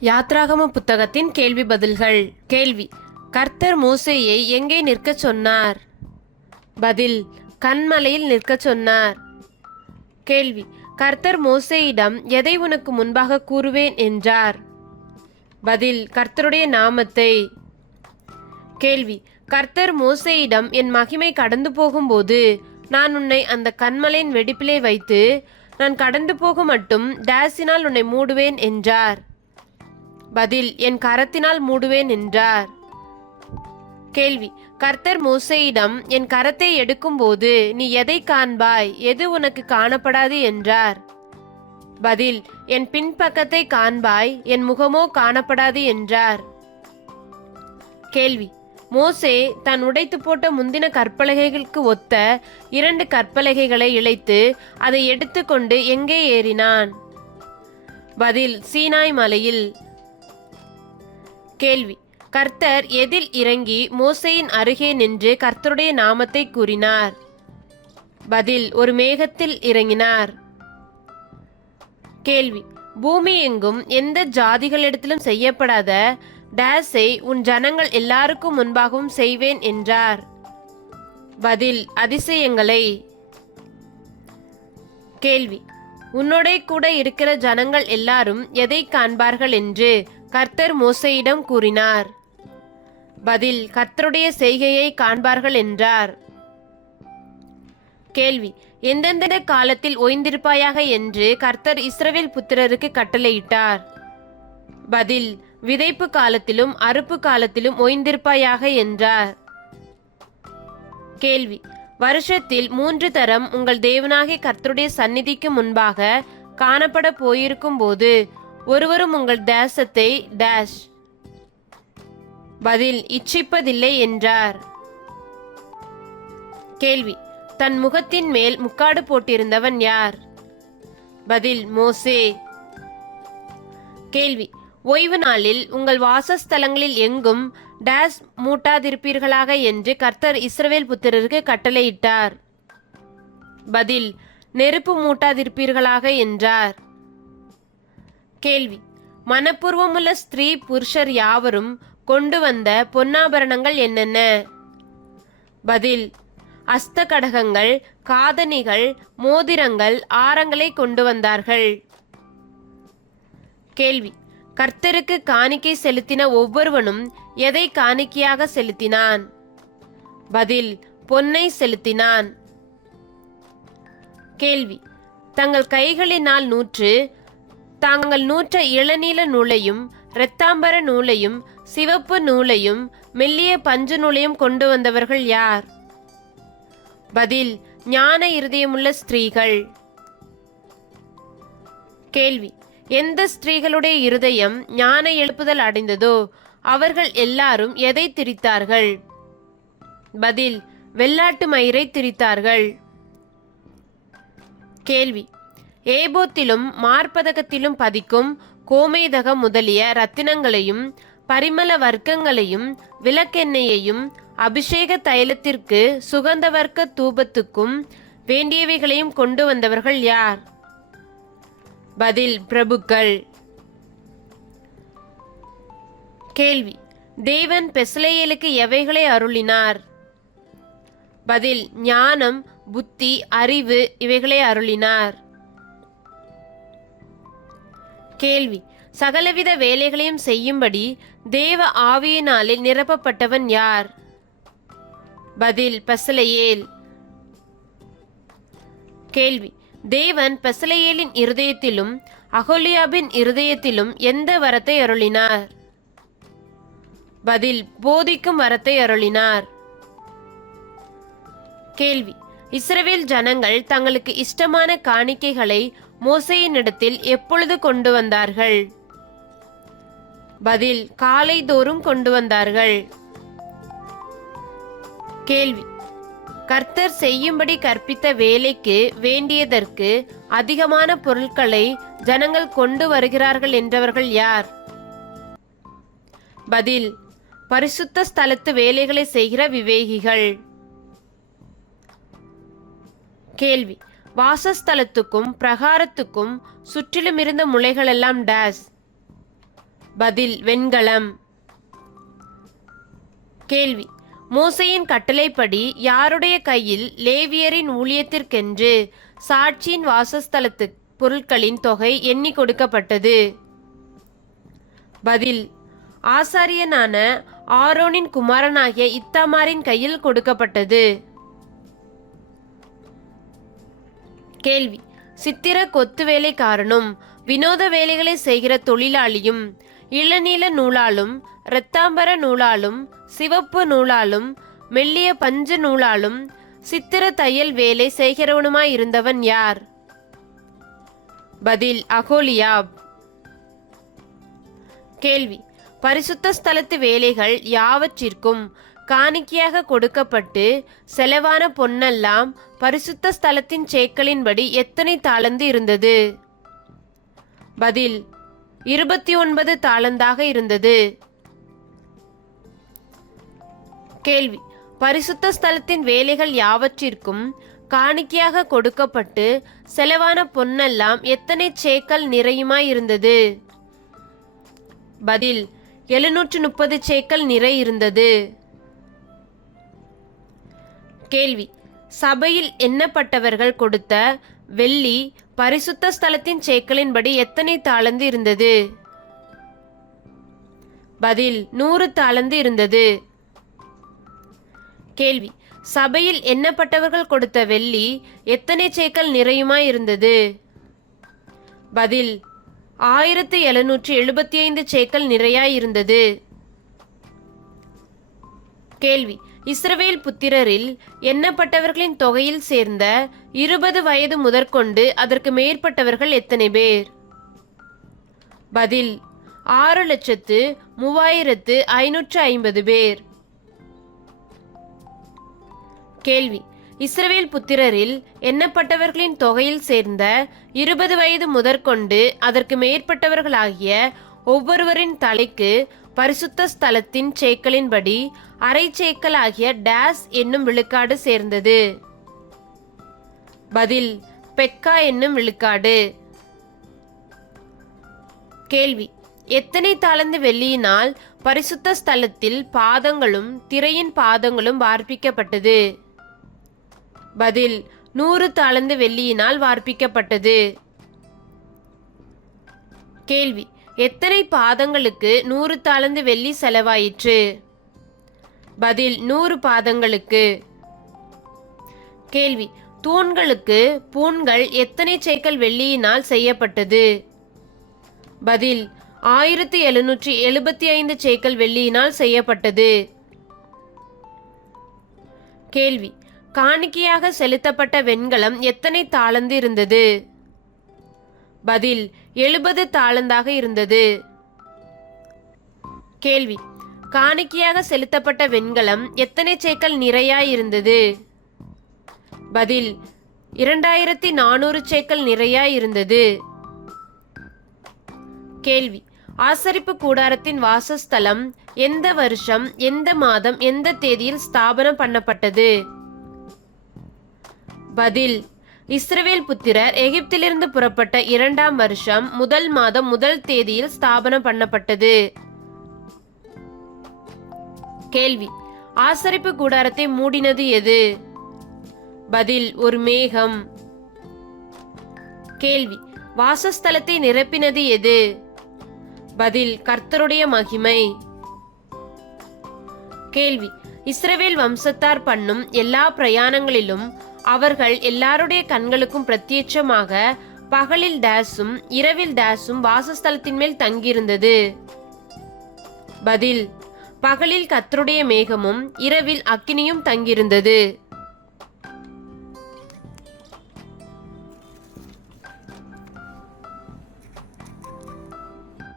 யாத்ராகம புத்தகத்தின் கேள்வி பதில்கள். கேள்வி: கர்த்தர் மோசேயை எங்கே நிற்கச் சொன்னார்? பதில்: கன்மலையில் நிற்கச் சொன்னார். கேள்வி: கர்த்தர் மோசேயிடம் எதை உனக்கு முன்பாக கூறுவேன் என்றார்? பதில்: கர்த்தருடைய நாமத்தை. கேள்வி: கர்த்தர் மோசேயிடம் என் மகிமை கடந்து போகும்போது நான் உன்னை அந்த கன்மலையின் வெடிப்பிலே வைத்து நான் கடந்து போக மட்டும் டேஸினால் உன்னை மூடுவேன் என்றார். பதில்: என் கரத்தினால் மூடுவேன் என்றார். கேள்வி: கர்த்தர் மோசேயிடம் என் கரத்தை எடுக்கும்போது நீ எதை காண்பாய், எது உனக்கு காணப்படாது என்றார்? பதில்: என் பின்பக்கத்தை காண்பாய், என் முகமோ காணப்படாது என்றார். கேள்வி: மோசே தான் உடைத்து போட்ட முந்தின கற்பலகைகளுக்கு ஒத்த 2 கற்பலகைகளை இழைத்து அதை எடுத்துக்கொண்டு எங்கே ஏறினான்? பதில்: சீனாய் மலையில். கேள்வி: கர்த்தர் எதில் இறங்கி மோசேயின் அருகே நின்று கர்த்தருடைய நாமத்தை கூறினார்? பதில்: ஒரு மேகத்தில் இறங்கினார். கேள்வி: பூமி எங்கும் எந்த ஜாதிகளிடத்திலும் செய்யப்படாத டேஸை உன் ஜனங்கள் எல்லாருக்கும் முன்பாகவும் செய்வேன் என்றார்? பதில்: அதிசயங்களை. கேள்வி: உன்னோடே கூட இருக்கிற ஜனங்கள் எல்லாரும் எதை காண்பார்கள் என்று கர்த்தர் மோசேயிடம் கூறினார்? பதில்: கர்த்தருடைய செய்கையை காண்பார்கள் என்றார். கேள்வி: எந்தெந்த காலத்தில் ஓய்ந்திருப்பாயாக என்று கர்த்தர் இஸ்ரவேல் புத்திரருக்கு கட்டளையிட்டார்? பதில்: விதைப்பு காலத்திலும் அறுப்பு காலத்திலும் ஓய்ந்திருப்பாயாக என்றார். கேள்வி: வருஷத்தில் 3 தரம் உங்கள் தேவனாகிய கர்த்தருடைய சந்நிதிக்கு முன்பாக காணப்பட போயிருக்கும் போது ஒருவரும் உங்கள் தேசத்தை டேஷ். பதில்: இச்சிப்பதில்லை என்றார். கேள்வி: தன் முகத்தின் மேல் முக்காடு போட்டிருந்தவன் யார்? பதில்: மோசே. கேள்வி: ஓய்வு நாளில் உங்கள் வாசஸ்தலங்களில் எங்கும் டேஸ் மூட்டாதிருப்பீர்களாக என்று கர்த்தர் இஸ்ரவேல் புத்திரருக்கு கட்டளையிட்டார்? பதில்: நெருப்பு மூட்டாதிருப்பீர்களாக என்றார். கேள்வி: மனப்பூர்வமுள்ள ஸ்திரீ புருஷர் யாவரும் கொண்டு வந்த பொன்னாபரணங்கள் என்னென்ன? பதில்: அஸ்த கடகங்கள், காதணிகள், மோதிரங்கள், ஆரங்களை கொண்டு வந்தார்கள். கேள்வி: கர்த்தருக்கு காணிக்கை செலுத்தின ஒவ்வொருவனும் எதை காணிக்கையாக செலுத்தினான்? பதில்: பொன்னை செலுத்தினான். கேள்வி: தங்கள் கைகளினால் நூற்று தாங்கள் நூற்ற இளநீல நூலையும் இரத்தாம்பர நூலையும் சிவப்பு நூலையும் மெல்லிய பஞ்சு நூலையும் கொண்டு வந்தவர்கள் யார்? பதில்: ஞான இருதயமுள்ள ஸ்திரீகள். கேள்வி: எந்த ஸ்திரீகளுடைய இருதயம் ஞான எழுப்புதல் அடைந்ததோ அவர்கள் எல்லாரும் எதை திரித்தார்கள்? பதில்: வெள்ளாட்டு மயிரை திரித்தார்கள். கேள்வி: ஏபோத்திலும் மார்பதகத்திலும் பதிக்கும் கோமேதகம் முதலிய ரத்தினங்களையும் பரிமள வர்க்கங்களையும் விளக்கெண்ணெயையும் அபிஷேக தைலத்திற்கு சுகந்தவர்க்க தூபத்துக்கும் வேண்டியவைகளையும் கொண்டு வந்தவர்கள் யார்? பதில்: பிரபுக்கள். கேள்வி: தேவன் பெஸ்லெயேலுக்கு எவைகளை அருளினார்? பதில்: ஞானம், புத்தி, அறிவு இவைகளை அருளினார். கேள்வி: சகலவித வேலைகளையும் செய்யும்படி தேவ ஆவியினாலே நிரப்பப்பட்டவன் யார்? பதில்: பெஸ்லெயேல். கேள்வி: தேவன் பெஸ்லெயேலின் இருதயத்திலும் அகோலியாபின் இருதயத்திலும் எந்த வரத்தை அருளினார்? பதில்: போதிக்கும் வரத்தை அருளினார். கேள்வி: இஸ்ரவேல் ஜனங்கள் தங்களுக்கு இஷ்டமான காணிக்கைகளை மோசேயினிடத்தில் எப்பொழுது கொண்டு வந்தார்கள்? பதில்: காலைதோறும் கொண்டு வந்தார்கள். கேள்வி: கர்த்தர் செய்யும்படி கற்பித்த வேலைக்கு வேண்டியதற்கு அதிகமான பொருட்களை ஜனங்கள் கொண்டு வருகிறார்கள் என்றவர்கள் யார்? பதில்: பரிசுத்த ஸ்தலத்து வேலைகளை செய்கிற விவேகிகள். கேள்வி: வாசஸ்தலத்துக்கும் பிரகாரத்துக்கும் சுற்றிலும் இருந்த முளைகளெல்லாம் டேஸ். பதில் வெண்கலம். கேள்வி மோசேயின் கட்டளைப்படி யாருடைய கையில் லேவியரின் ஊழியத்திற்கென்று சாட்சியின் வாசஸ்தலத்து பொருட்களின் தொகை எண்ணி கொடுக்கப்பட்டது? பதில் ஆசாரியனான ஆரோனின் குமாரனாகிய இத்தாமாரின் கையில் கொடுக்கப்பட்டது. கேள்வி சித்திர கொத்து வேலைக்காரனும் வினோத வேலைகளை செய்கிற தொழிலாளியும் இளநீல நூலாலும் இரத்தாம்பர நூலாலும் சிவப்பு நூலாலும் மெல்லிய பஞ்சு நூலாலும் சித்திர தையல் வேலை செய்கிறவனுமாயிருந்தவன் யார்? பதில் அகோலியாப். கேள்வி பரிசுத்த ஸ்தலத்து வேலைகள் யாவற்றிற்கும் காணிக்கையாக கொடுக்கப்பட்டு செலவான பொன்னெல்லாம் பரிசுத்த ஸ்தலத்தின் சேக்கலின்படி எத்தனை தாலந்து இருந்தது? பதில் 29 தாலந்தாக இருந்தது. கேள்வி பரிசுத்த ஸ்தலத்தின் வேலைகள் யாவற்றிற்கும் காணிக்கையாக கொடுக்கப்பட்டு செலவான பொன்னெல்லாம் எத்தனை சேக்கல் நிறையுமாயிருந்தது? பதில் 730 சேக்கல் நிறை இருந்தது. கேள்வி சபையில் எண்ணப்பட்டவர்கள் கொடுத்த வெள்ளி பரிசுத்த ஸ்தலத்தின் சேக்கலின்படி எத்தனை தாலந்து இருந்தது? பதில் 100 தாலந்து இருந்தது. கேள்வி சபையில் எண்ணப்பட்டவர்கள் கொடுத்த வெள்ளி எத்தனை சேக்கல் நிறையுமாயிருந்தது? பதில் 1775 சேக்கல் நிறையாயிருந்தது. கேள்வி இஸ்ரவேல் புத்திரரில் எண்ணப்பட்டவர்களின் தொகையில் சேர்ந்த 20 வயது முதற்கொண்டு அதற்கு மேற்பட்டவர்கள் எத்தனை பேர்? பதில் 6,3550 பேர். கேள்வி இஸ்ரவேல் புத்திரரில் எண்ணப்பட்டவர்களின் தொகையில் சேர்ந்த 20 வயது முதற்கொண்டு அதற்கு மேற்பட்டவர்களாகிய ஒவ்வொருவரின் தலைக்கு பரிசுத்த ஸ்தலத்தின் சேக்கலின்படி அரை சேக்கல் ஆகிய டேஸ் என்னும் விழுக்காடு சேர்ந்தது? பதில் பெக்கா என்னும் விழுக்காடு. கேள்வி எத்தனை தாலந்து வெள்ளியினால் பரிசுத்த ஸ்தலத்தில் பாதங்களும் திரையின் பாதங்களும் வார்ப்பிக்கப்பட்டது? பதில் 100 தாலந்து வெள்ளியினால் வார்ப்பிக்கப்பட்டது. கேள்வி எத்தனை பாதங்களுக்கு 100 தாலந்து வெள்ளி செலவாயிற்று? பதில் 100 பாதங்களுக்கு. கேள்வி தூண்களுக்கு பூண்கள் எத்தனை சேக்கல் வெள்ளியினால் செய்யப்பட்டது? பதில் 1775 சேக்கல் வெள்ளியினால் செய்யப்பட்டது. கேள்வி காணிக்கையாக செலுத்தப்பட்ட வெண்கலம் எத்தனை தாலந்து இருந்தது? பதில் 70 தாலந்தாக இருந்தது. கேள்வி காணிக்கையாக செலுத்தப்பட்ட வெண்கலம் எத்தனை சேக்கல் நிறையாயிருந்தது? பதில் 2400 சேக்கல் நிறையாயிருந்தது. கேள்வி ஆசரிப்பு கூடாரத்தின் வாசஸ்தலம் எந்த வருஷம் எந்த மாதம் எந்த தேதியில் ஸ்தாபனம் பண்ணப்பட்டது? பதில் இஸ்ரவேல் புத்திரர் எகிப்திலிருந்து புறப்பட்ட 2ஆம் வருஷம் 1 மாதம் 1 தேதியில் ஸ்தாபனம் பண்ணப்பட்டது. கேள்வி ஆசரிப்பு கூடாரத்தை மூடினது எது? பதில் ஒரு மேகம். கேள்வி வாசஸ்தலத்தை நிரப்பினது எது? பதில் கர்த்தருடைய மகிமை. கேள்வி இஸ்ரவேல் வம்சத்தார் பண்ணும் எல்லா பிரயாணங்களிலும் அவர்கள் எல்லாருடைய கண்களுக்கும் பிரத்யட்சமாக பகலில் டேஸும் இரவில் டேஸும் வாசஸ்தலத்தின் மேல் தங்கியிருந்தது? பதில் பகலில் கர்த்தருடைய மேகமும் இரவில் அக்கினியும் தங்கியிருந்தது.